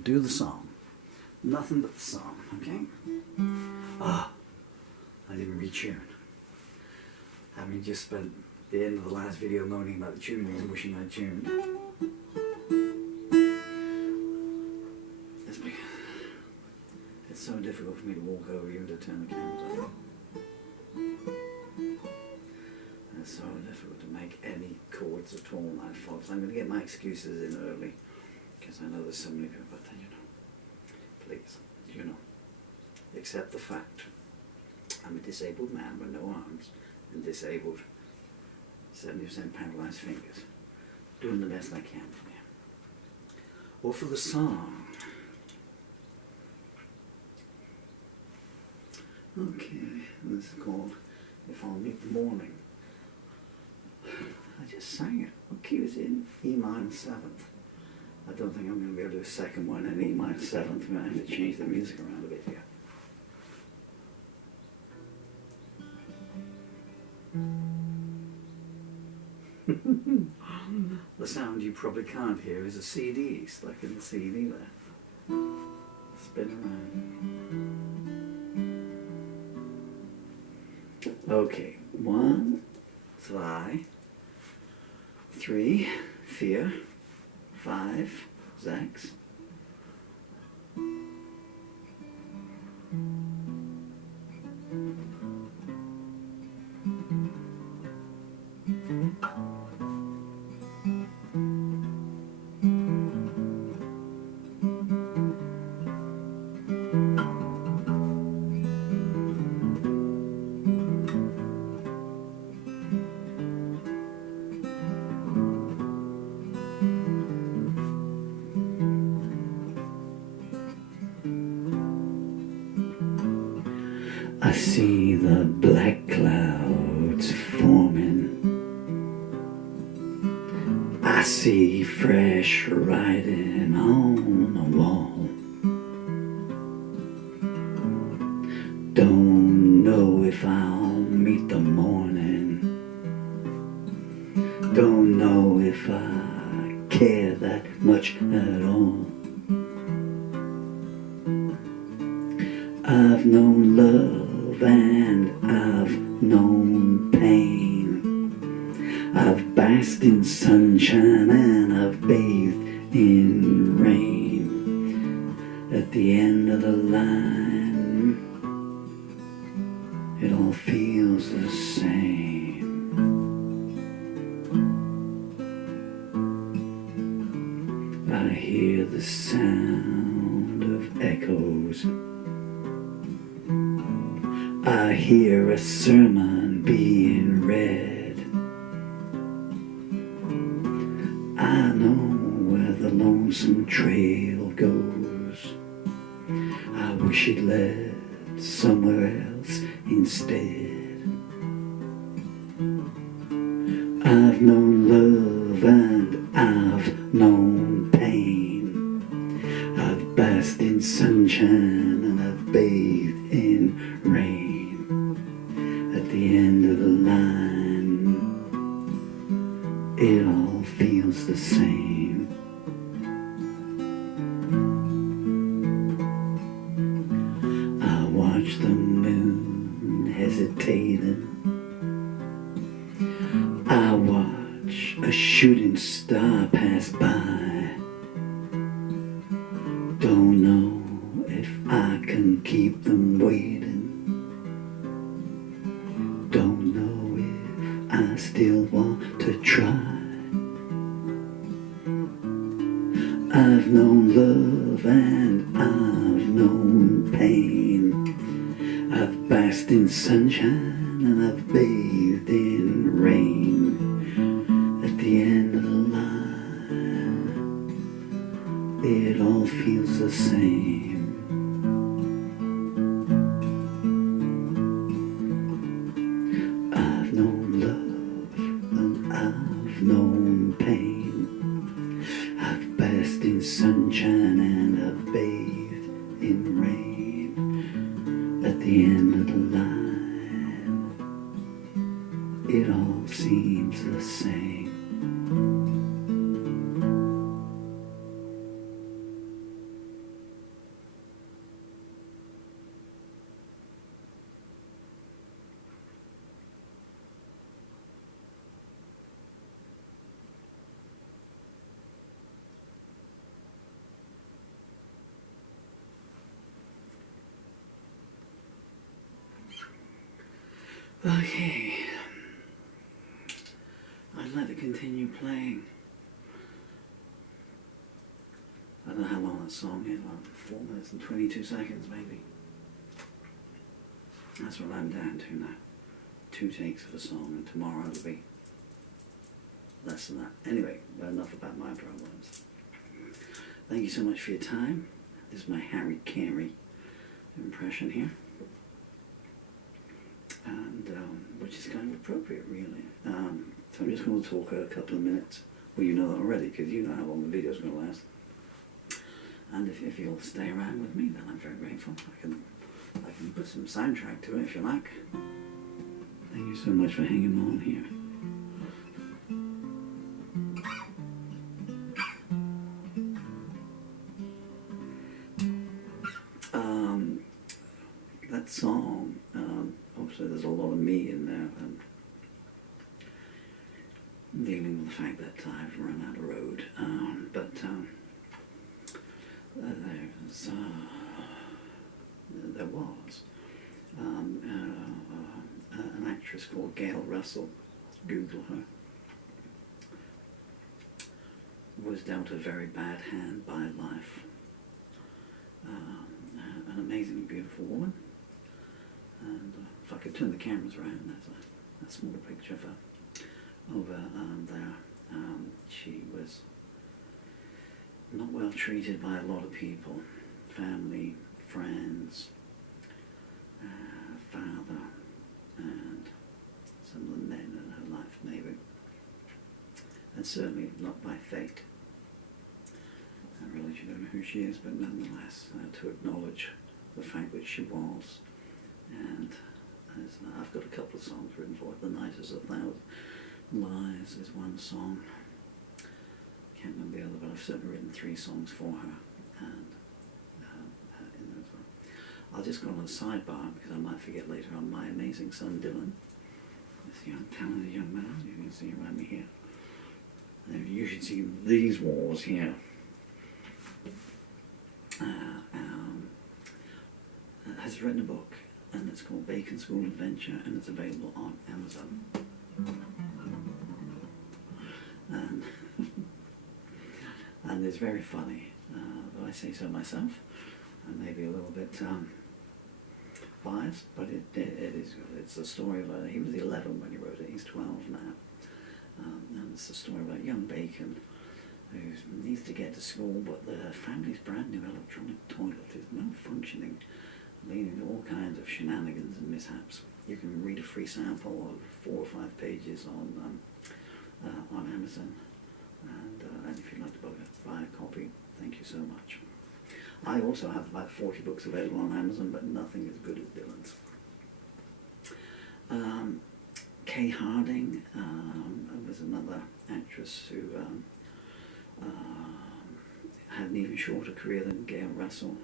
and do the song. Nothing but the song, okay? Ah, I didn't retune. Having just spent the end of the last video moaning about the tuning and wishing I'd tuned. It's so difficult for me to walk over you to turn the cameras on. It's so difficult to make any chords at all. I thought I'm going to get my excuses in early because I know there's so many people, but you know, please, you know, accept the fact I'm a disabled man with no arms and disabled 70% paralyzed fingers, doing the best I can for you. Or for the song. Okay, this is called If I'll Meet the Morning. I just sang it. What key was it in? E minor 7th. I don't think I'm going to be able to do a second one in E minor 7th. I'm going to have to change the music around a bit here. The sound you probably can't hear is a CD stuck in the CD there. Spin around. Okay, 1, 2, 3, 4, 5, 6. I see the black clouds forming. I see fresh writing on the wall. Don't know if I'll meet the morning. Don't know if I care that much at all. I've known love and I've known pain. I've basked in sunshine and I've bathed in rain. At the end of the line, it all feels the same. I hear the sound of echoes. I hear a sermon being read. I know where the lonesome trail goes. I wish it led somewhere else instead. I've known love and I've known pain. I've basked in sunshine and I've bathed in rain. At the end of the line, it all feels the same. I watch the moon hesitating. I watch a shooting star pass by. Don't know if I can keep them waiting. Don't know if I still want to try. I've known love and I've known pain. I've basked in sunshine and I've bathed in rain. At the end of the line, it all feels the same. I've known love and I've known pain. I've basked in sunshine and I've bathed in rain. At the end of the line, it all seems the same. Okay. I'd like to continue playing. I don't know how long that song is, like 4 minutes and 22 seconds maybe. That's what I'm down to now. 2 takes of a song, and tomorrow it'll be less than that. Anyway, enough about my problems. Thank you so much for your time. This is my Harry Carey impression here. And which is kind of appropriate, really. So I'm just going to talk a couple of minutes. Well, you know that already, because you know how long the video's going to last. And if you'll stay around with me, then I'm very grateful. I can put some soundtrack to it if you like. Thank you so much for hanging on here. That song, obviously there's a lot of me in there, dealing with the fact that I've run out of road. There was an actress called Gail Russell, Google her, was dealt a very bad hand by life. An amazingly beautiful woman, and if I could turn the cameras around, there's a small picture of her over there. She was not well treated by a lot of people, family, friends, father, and some of the men in her life maybe, and certainly not by fate. I really don't know who she is, but nonetheless, to acknowledge the fact that she was. And I've got a couple of songs written for it. The Night is 1,000 Lies is one song. Can't remember the other, but I've certainly written 3 songs for her. And in those one. I'll just go on a sidebar because I might forget later on. My amazing son Dylan, this young talented young man, you can see around me here. And you should see these walls here. Has written a book, and it's called Bacon School Adventure, and it's available on Amazon. And it's very funny, but I say so myself. I may be a little bit biased, but it is good. It's a story about, he was 11 when he wrote it, he's 12 now. And it's a story about young Bacon, who needs to get to school, but the family's brand new electronic toilet is malfunctioning, leading to all kinds of shenanigans and mishaps. You can read a free sample of 4 or 5 pages on Amazon, and if you'd like to buy a copy, thank you so much. I also have about 40 books available on Amazon, but nothing as good as Dylan's. Kay Harding was another actress who had an even shorter career than Gail Russell.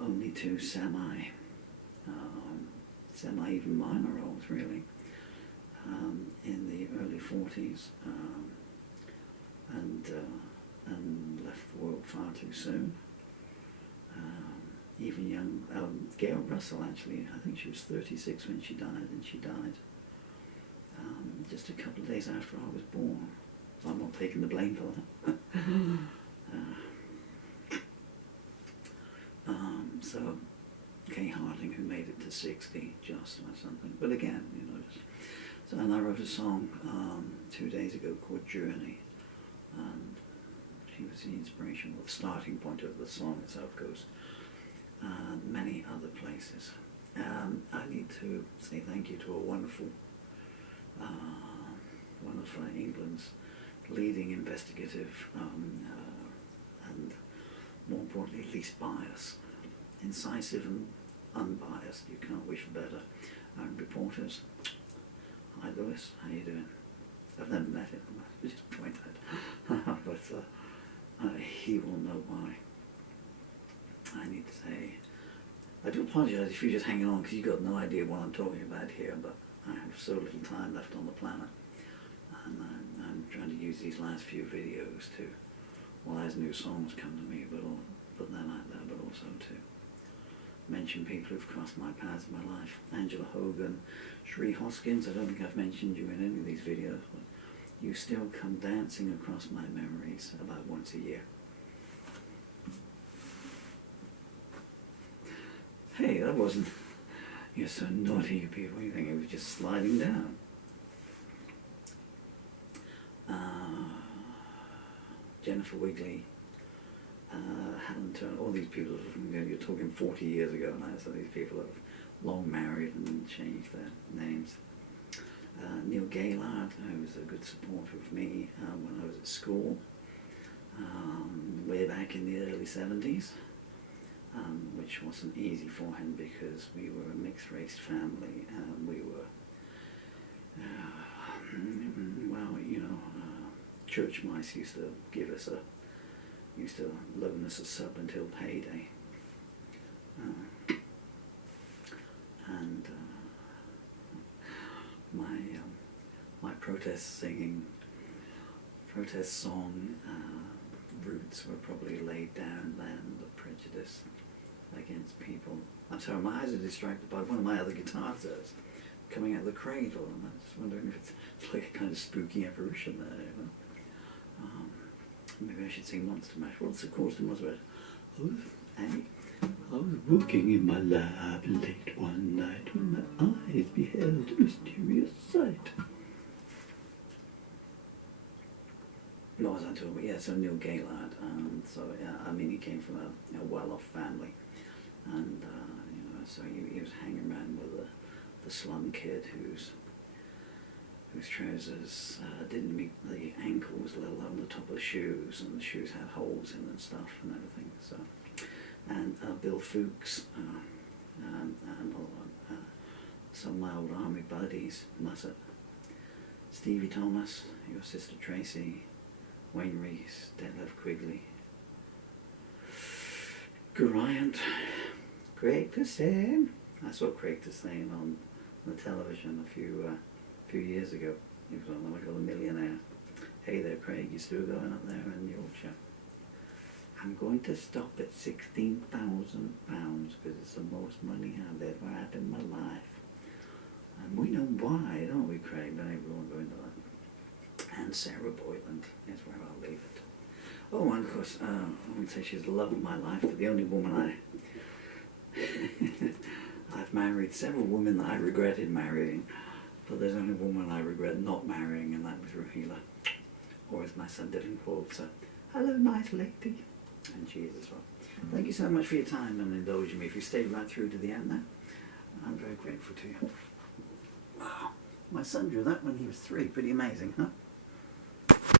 Only 2 semi even minor roles really, in the early 40s, and left the world far too soon. Even young Gail Russell, actually, I think she was 36 when she died, and she died just a couple of days after I was born. So I'm not taking the blame for that. So Kay Harding, who made it to 60 just or something, but again, you know. So, and I wrote a song 2 days ago called Journey, and she was the inspiration, or the starting point of the song itself goes many other places. I need to say thank you to a wonderful, one of England's leading investigative and more importantly least biased, incisive and unbiased, you can't wish for better, reporters. Hi Lewis, how you doing? I've never met him, I just point out. But he will know why. I need to say, I do apologise if you're just hanging on because you've got no idea what I'm talking about here, but I have so little time left on the planet, and I'm trying to use these last few videos to, well, as new songs come to me, but put them out there, but also to mention people who've crossed my paths in my life. Angela Hogan, Sheree Hoskins, I don't think I've mentioned you in any of these videos, but you still come dancing across my memories about once a year. Hey, that wasn't, you're so naughty, you people, you think it was just sliding down. Jennifer Wigley, Helen Turner, all these people, you're talking 40 years ago now, so these people have long married and changed their names. Neil Gaillard, who was a good supporter of me when I was at school, way back in the early 70s, which wasn't easy for him because we were a mixed-race family, and we were, well, you know, church mice used to give us used to loan us a sub until payday. And my protest song roots were probably laid down then, the prejudice against people. I'm sorry, my eyes are distracted by one of my other guitar solos coming out of the cradle, and I'm just wondering if it's like a kind of spooky apparition there, you know. Maybe I should sing Monster Mash. What's the chorus to Monster Mash? I was walking in my lab late one night when my eyes beheld a mysterious sight. No, I was on tour, but yeah, so Neil Gaillard. So yeah, I mean, he came from a well-off family, and you know, so he was hanging around with the slum kid whose trousers didn't meet the ankles, let alone the top of the shoes, and the shoes had holes in them and stuff and everything. So, and Bill Fuchs, and some of my old army buddies, Mussett, Stevie Thomas, your sister Tracy, Wayne Reese, Detlef Quigley, Geraint, Craig Costain. I saw Craig Costain on the television a few years ago. He was on like a millionaire. Hey there, Craig, you still going up there in Yorkshire? I'm going to stop at £16,000 because it's the most money I've ever had in my life. And we know why, don't we, Craig? Don't everyone go into that. And Sarah Boyland is where I'll leave it. Oh, and of course, I wouldn't say she's the love of my life, but the only woman I've married several women that I regretted marrying, but there's only one woman I regret not marrying, and that was Rahila, or as my son Dylan called her, hello, nice lady, and she is as well. Thank you so much for your time and indulging me. If you stayed right through to the end there, I'm very grateful to you. Wow, my son drew that when he was 3, pretty amazing, huh?